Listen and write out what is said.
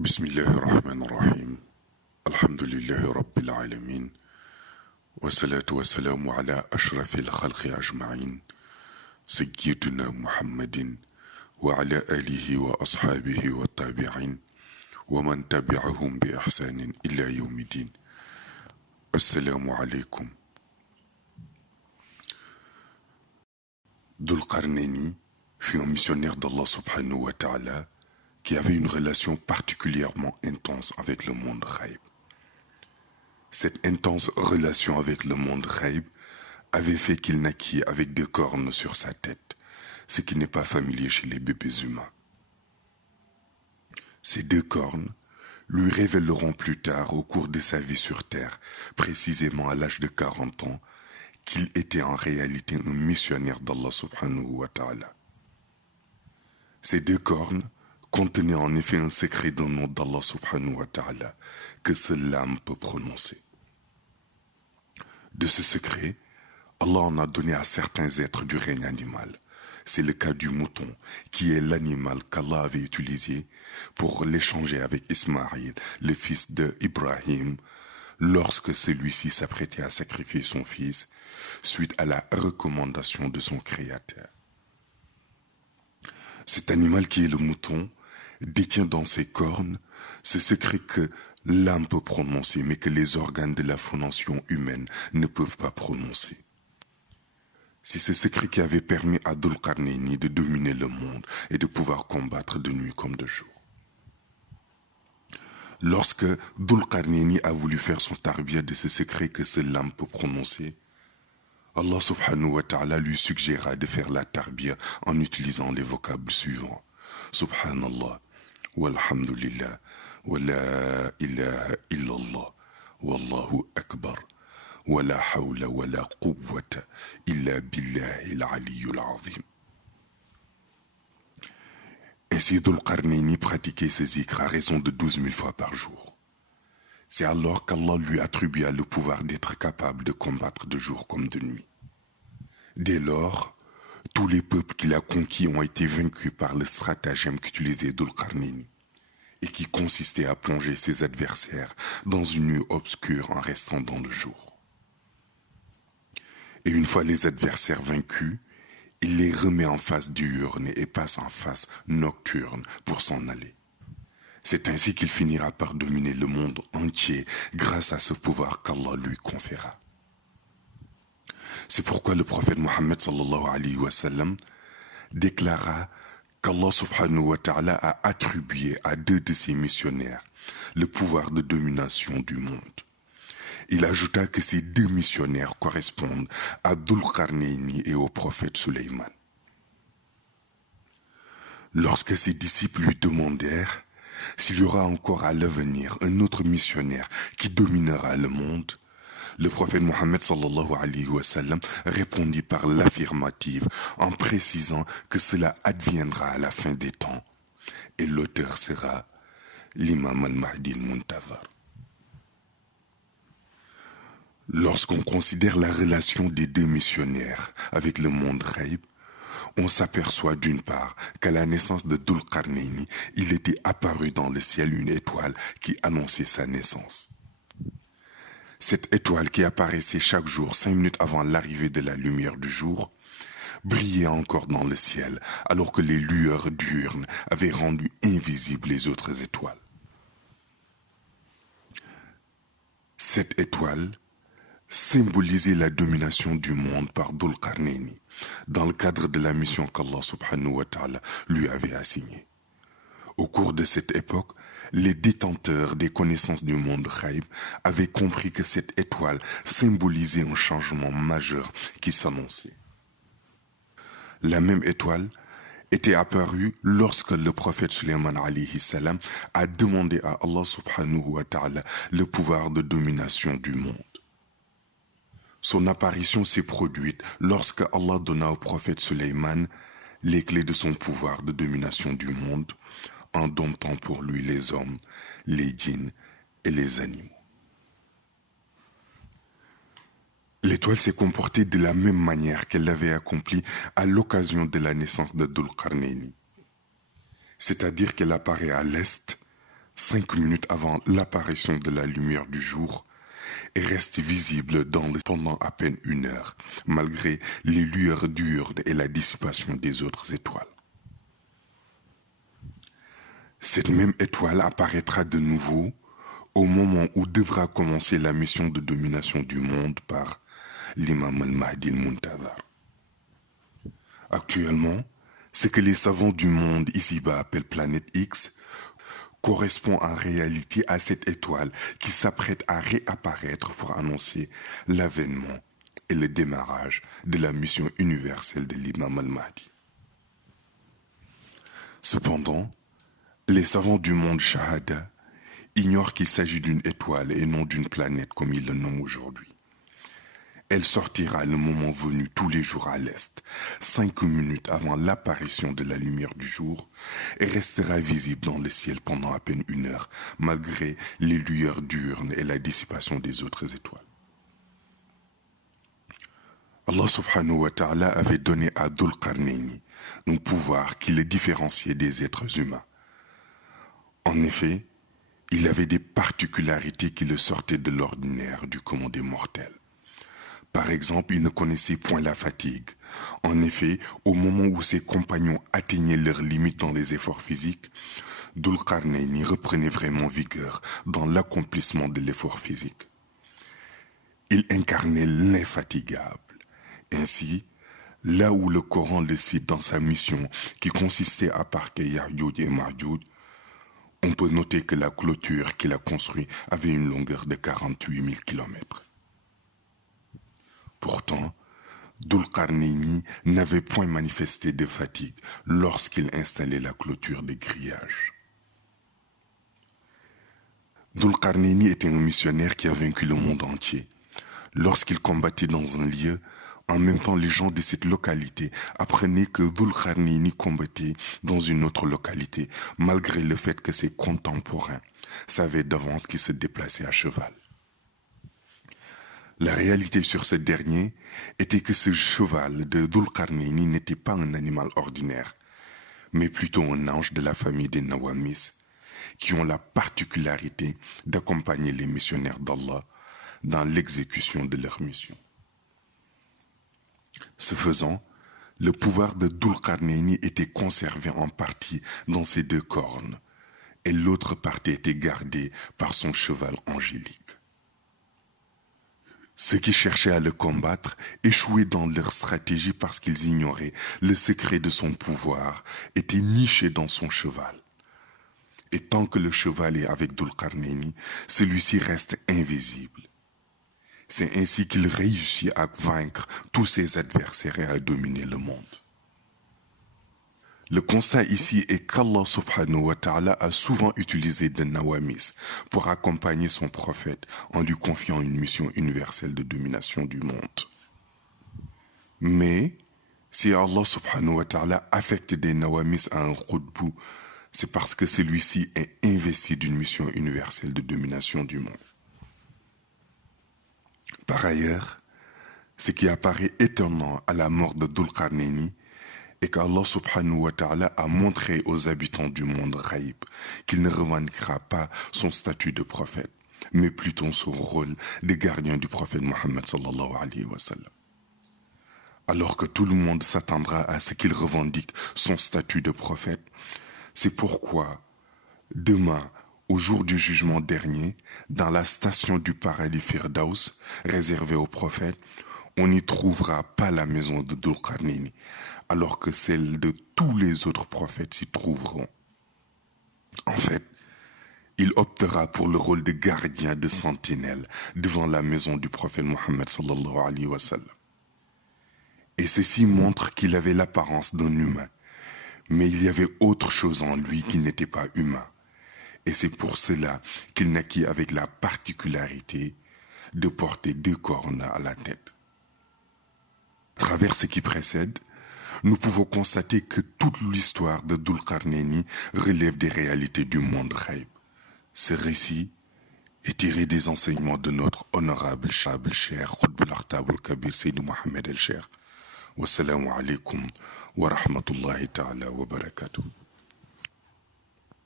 بسم الله الرحمن الرحيم. الحمد لله رب العالمين، والصلاة والسلام على أشرف الخلق أجمعين، سيدنا محمد وعلى آله وأصحابه والتابعين ومن تبعهم بإحسان إلى يوم الدين. السلام عليكم. Dhul Qarnaini fut un missionnaire d'Allah subhanahu wa ta'ala qui avait une relation particulièrement intense avec le monde ghaib. Cette intense relation avec le monde ghaib avait fait qu'il naquit avec des cornes sur sa tête, ce qui n'est pas familier chez les bébés humains. Ces deux cornes lui révéleront plus tard au cours de sa vie sur Terre, précisément à l'âge de 40 ans, qu'il était en réalité un missionnaire d'Allah subhanahu wa ta'ala. Ces deux cornes contenaient en effet un secret d'un nom d'Allah subhanahu wa ta'ala que seule l'âme peut prononcer. De ce secret, Allah en a donné à certains êtres du règne animal. C'est le cas du mouton, qui est l'animal qu'Allah avait utilisé pour l'échanger avec Ismaïl, le fils d'Ibrahim, lorsque celui-ci s'apprêtait à sacrifier son fils suite à la recommandation de son Créateur. Cet animal qui est le mouton détient dans ses cornes ce secret que l'âme peut prononcer, mais que les organes de la phonation humaine ne peuvent pas prononcer. C'est ce secret qui avait permis à Dhul Qarnaini de dominer le monde et de pouvoir combattre de nuit comme de jour. Lorsque Dhul Qarnaini a voulu faire son tarbiya de ce secret que seule l'âme peut prononcer, Allah subhanahu wa ta'ala lui suggéra de faire la tarbiya en utilisant les vocables suivants. Subhanallah, walhamdulillah, wa la ilaha illallah, wallahu akbar, wa la hawla wa la quwwata illa billahi al-aliyyul azim. Ainsi Dhul Qarnaini pratiquait ses zikrs à raison de 12 000 fois par jour. C'est alors qu'Allah lui attribua le pouvoir d'être capable de combattre de jour comme de nuit. Dès lors, tous les peuples qu'il a conquis ont été vaincus par le stratagème qu'utilisait Dhul Qarnaini et qui consistait à plonger ses adversaires dans une nuit obscure en restant dans le jour. Et une fois les adversaires vaincus, il les remet en face diurne et passe en face nocturne pour s'en aller. C'est ainsi qu'il finira par dominer le monde entier grâce à ce pouvoir qu'Allah lui conféra. C'est pourquoi le prophète Mohammed sallallahu alayhi wa sallam déclara qu'Allah subhanahu wa ta'ala a attribué à deux de ses missionnaires le pouvoir de domination du monde. Il ajouta que ces deux missionnaires correspondent à Dhul Qarnaini et au prophète Sulayman. Lorsque ses disciples lui demandèrent s'il y aura encore à l'avenir un autre missionnaire qui dominera le monde, le prophète Mohammed sallallahu alayhi wa sallam répondit par l'affirmative en précisant que cela adviendra à la fin des temps et l'auteur sera l'imam al-Mahdi al-Muntazar. Lorsqu'on considère la relation des deux missionnaires avec le monde ghaib, on s'aperçoit d'une part qu'à la naissance de Dhul Qarnaini, il était apparu dans le ciel une étoile qui annonçait sa naissance. Cette étoile qui apparaissait chaque jour 5 minutes avant l'arrivée de la lumière du jour, brillait encore dans le ciel alors que les lueurs diurnes avaient rendu invisibles les autres étoiles. Cette étoile symbolisait la domination du monde par Dhul Qarnaini dans le cadre de la mission qu'Allah subhanahu wa ta'ala lui avait assignée. Au cours de cette époque, les détenteurs des connaissances du monde ghaib avaient compris que cette étoile symbolisait un changement majeur qui s'annonçait. La même étoile était apparue lorsque le prophète Sulayman alayhi salam a demandé à Allah subhanahu wa ta'ala le pouvoir de domination du monde. Son apparition s'est produite lorsque Allah donna au prophète Sulayman les clés de son pouvoir de domination du monde, en domptant pour lui les hommes, les djinns et les animaux. L'étoile s'est comportée de la même manière qu'elle l'avait accompli à l'occasion de la naissance de Dhul Qarnaini. C'est-à-dire qu'elle apparaît à l'est, 5 minutes avant l'apparition de la lumière du jour et reste visible pendant à peine 1 heure, malgré les lueurs diurnes et la dissipation des autres étoiles. Cette même étoile apparaîtra de nouveau au moment où devra commencer la mission de domination du monde par l'imam al-Mahdi al-Muntazar. Actuellement, ce que les savants du monde ici-bas appellent planète X correspond en réalité à cette étoile qui s'apprête à réapparaître pour annoncer l'avènement et le démarrage de la mission universelle de l'imam al-Mahdi. Cependant, les savants du monde Shahada ignorent qu'il s'agit d'une étoile et non d'une planète comme ils le nomment aujourd'hui. Elle sortira le moment venu tous les jours à l'est, 5 minutes avant l'apparition de la lumière du jour, et restera visible dans le ciel pendant à peine 1 heure, malgré les lueurs diurnes et la dissipation des autres étoiles. Allah subhanahu wa ta'ala avait donné à Dhul Qarnayni un pouvoir qui le différenciait des êtres humains. En effet, il avait des particularités qui le sortaient de l'ordinaire du commun des mortels. Par exemple, il ne connaissait point la fatigue. En effet, au moment où ses compagnons atteignaient leurs limites dans les efforts physiques, Dhul Qarnayni reprenait vraiment vigueur dans l'accomplissement de l'effort physique. Il incarnait l'infatigable. Ainsi, là où le Coran le cite dans sa mission qui consistait à parquer Ya'juj et Ma'juj, on peut noter que la clôture qu'il a construite avait une longueur de 48 000 kilomètres. Pourtant, Dhul Qarnayni n'avait point manifesté de fatigue lorsqu'il installait la clôture des grillages. Dhul Qarnayni était un missionnaire qui a vaincu le monde entier. Lorsqu'il combattait dans un lieu, en même temps les gens de cette localité apprenaient que Dhul Qarnayni combattait dans une autre localité, malgré le fait que ses contemporains savaient d'avance qu'il se déplaçait à cheval. La réalité sur ce dernier était que ce cheval de Dhul Qarnayni n'était pas un animal ordinaire, mais plutôt un ange de la famille des Nawamis, qui ont la particularité d'accompagner les missionnaires d'Allah dans l'exécution de leur mission. Ce faisant, le pouvoir de Dhul Qarnayni était conservé en partie dans ses 2 cornes, et l'autre partie était gardée par son cheval angélique. Ceux qui cherchaient à le combattre échouaient dans leur stratégie parce qu'ils ignoraient le secret de son pouvoir, était niché dans son cheval. Et tant que le cheval est avec Dhul Qarnayni, celui-ci reste invisible. C'est ainsi qu'il réussit à vaincre tous ses adversaires et à dominer le monde. Le constat ici est qu'Allah subhanahu wa ta'ala a souvent utilisé des Nawamis pour accompagner son prophète en lui confiant une mission universelle de domination du monde. Mais si Allah subhanahu wa ta'ala affecte des Nawamis à un Qutbu, c'est parce que celui-ci est investi d'une mission universelle de domination du monde. Par ailleurs, ce qui apparaît étonnant à la mort de Dhul Qarnayni est qu'Allah subhanahu wa ta'ala a montré aux habitants du monde ghaïb qu'il ne revendiquera pas son statut de prophète, mais plutôt son rôle de gardien du prophète Mohammed sallallahu alayhi wa sallam. Alors que tout le monde s'attendra à ce qu'il revendique son statut de prophète, c'est pourquoi demain, au jour du jugement dernier, dans la station du paradis Firdaus, réservée aux prophètes, on n'y trouvera pas la maison de Dhul Qarnayni, alors que celle de tous les autres prophètes s'y trouveront. En fait, il optera pour le rôle de gardien de sentinelle devant la maison du prophète Mohammed sallallahu alayhi wa sallam. Et ceci montre qu'il avait l'apparence d'un humain, mais il y avait autre chose en lui qui n'était pas humain. Et c'est pour cela qu'il naquit avec la particularité de porter 2 cornes à la tête. À travers ce qui précède, nous pouvons constater que toute l'histoire de Dhul Qarnayni relève des réalités du monde ghaib. Ce récit est tiré des enseignements de notre honorable Cheikh Qutb al-Aqtab al-Kabir Sayyid Mohammed al-Cheikh. Wassalamu alaikum wa rahmatullahi ta'ala wa barakatuh.